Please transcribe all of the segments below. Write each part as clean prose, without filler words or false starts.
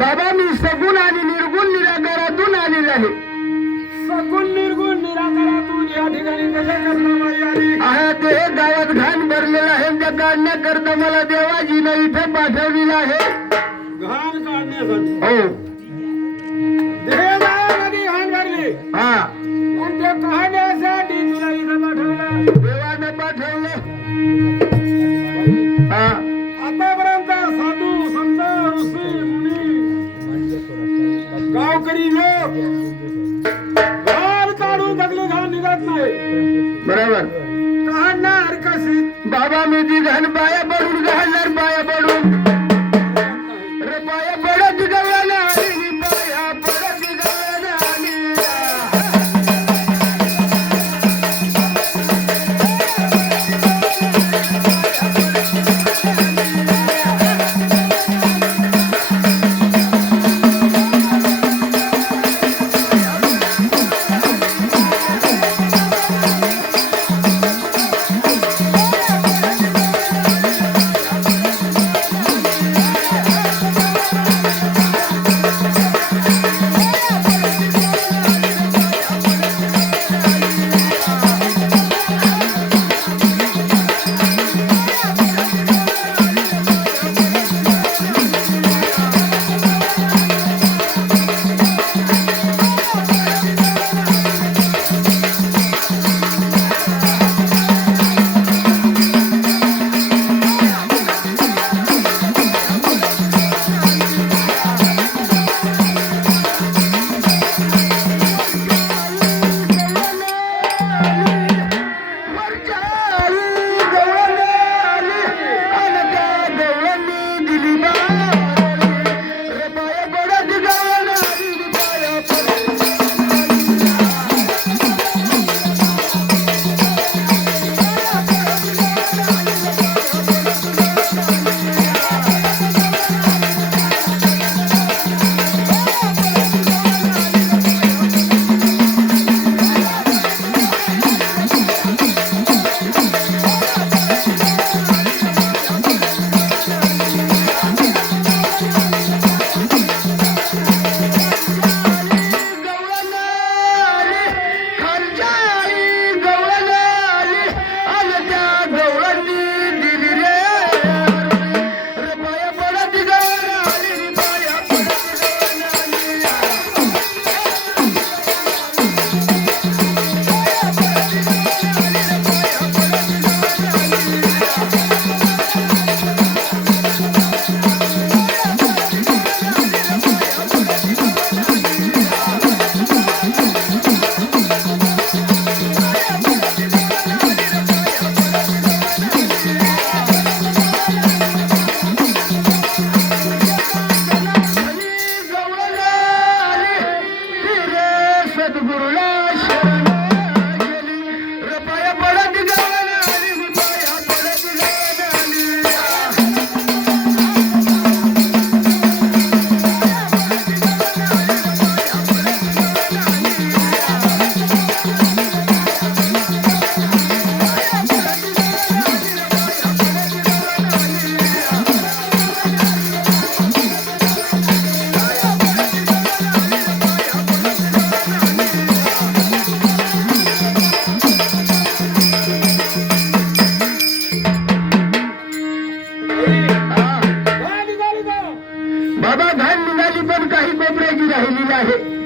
बाबा मी सगुण आणि निर्गुण निराकारातून आलेले आहे. सगुण निर्गुण निराकारातून या ठिकाणी कशा करता आहे ते गावात घाण भरलेला आहे. त्या काढण्याकरता मला देवाजीनं इथे पाठवलेलं आहे. घाण काढण्यासाठी हो देवामध्ये घाण भरली. हा आणि ते काढण्यासाठी तुला इथं पाठवलं. देवानं पाठवलं. हा आतापर्यंत साधू संत ऋषी मुनी गावकरी लोक घाण काढून टाकले. घाण निघत नाही. बरोबर काढणार कशी? बाबा मी ती घाण पाया पडून घालणार. पाया पडून रे पाया पडत गव्यानं आली. पाया पडत गव्यानं आली.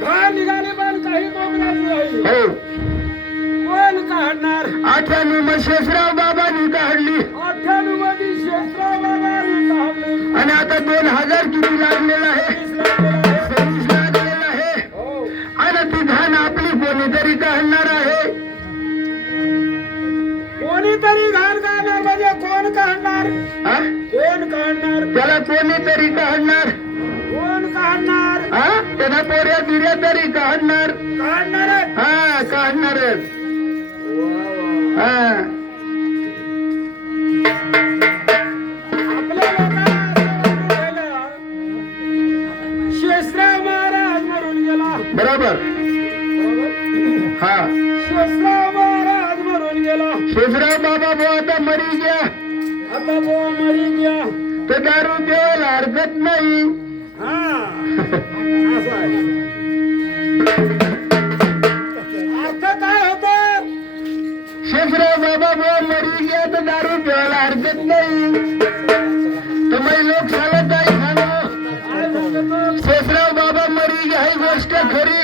घाण निघाली पण काही कोकणात नाही. हो कोण काढणार? 98 मग शेषराव बाबांनी काढली 98 मध्ये शेषराव बाबांनी काढली. आणि आता 2000 किती लागलेला आहे? 26 लागलेला आहे. हो. आणि ती घाण आपली कोणीतरी काढणार आहे. कोणीतरी घाण काढणार म्हणजे कोण काढणार? हा? कोण काढणार? त्याला कोणीतरी काढणार. कोण काढणार? हा त्याला पोऱ्या बिऱ्या तरी काढणार. काढणार आहे. हा काढणारच. हा आपल्या लोकांना शेषराव महाराज मरून गेला. बरोबर. हा शेषराव महाराज मरून गेला. शेषराव बाबा भाऊ आता मरी गया. आता बुवा मरी गया. तर दारू प्यायला हरकत नाही. हा असं आहे. अर्थ काय होतो? शेषराव बाबा भाऊ मरी गया तर दारू प्यायला हरकत नाही. तुम्ही लोक साला काय सांगू? काय म्हणतो? शेषराव बाबा मरी गया ही गोष्ट खरी.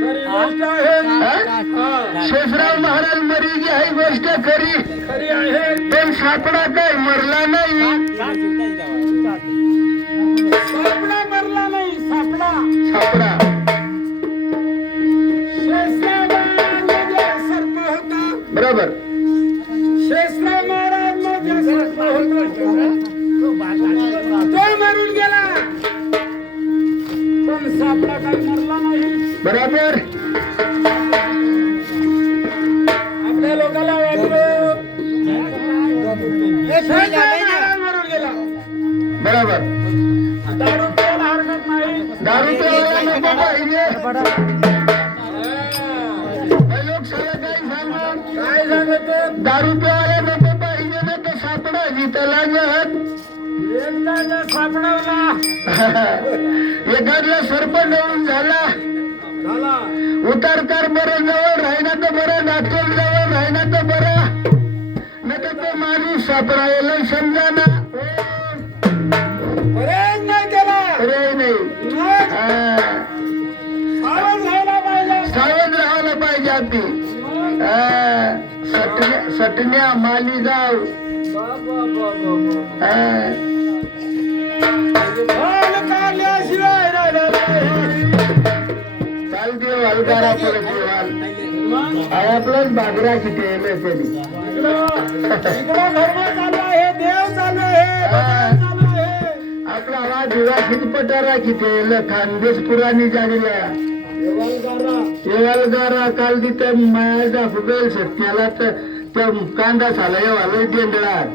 खरी गोष्ट आहे. हा? हा, शेषराव महाराज मरी गया ही गोष्ट खरी. खरी आहे. पण सापडा काय मरला नाही. सापडा मरला नाही. सापडा सापडा शेषराव म्हणजे सर्प होता. बरोबर. शेषराव महाराज म्हणजे सर्प होता. तो मरून गेला पण सापडा काही मरला नाही. बरोबर. आपल्या लोकांना वाटलं शेषराव महाराज मरून गेला. बरोबर. दारू प्यायला हरकत नाही. दारू प्यायला नको पाहिजे. हे लोक साला काय सांगू? काय सांगतो? दारू प्यायला नको पाहिजे ना तर सापडा जिथं लागत. एकदा जर सापडवला एखादला सर्प नवून झाला झाला. उतारकार बरं जवळ राहिना तर बरं, नातोल जवळ राहिना तर बरं, न तर तो माणूस सापडायला समजा ना. पर्याय नाही केला. अरे नाही. मग हा. सावध राहायला पाहिजे. सावध राहायला पाहिजे आपली. मग सटण्या मालीगाव. ढोल काढल्याशिवाय राहिलं नाही. चाल देव हलकारा परत देवाल. मग आपलंच बाजरा किती त्यांनी. इकडं धर्म चालू आहे. देव चालू आहे. भजन चालू आहे. आपला आवाज दिवा खिचपटारा किती खानदेश पुराणी झालेला. येवालगारा काल तिथं मायाचा फुगेल सत्याला तर त्या कांदा झाला येवाला देंडळात.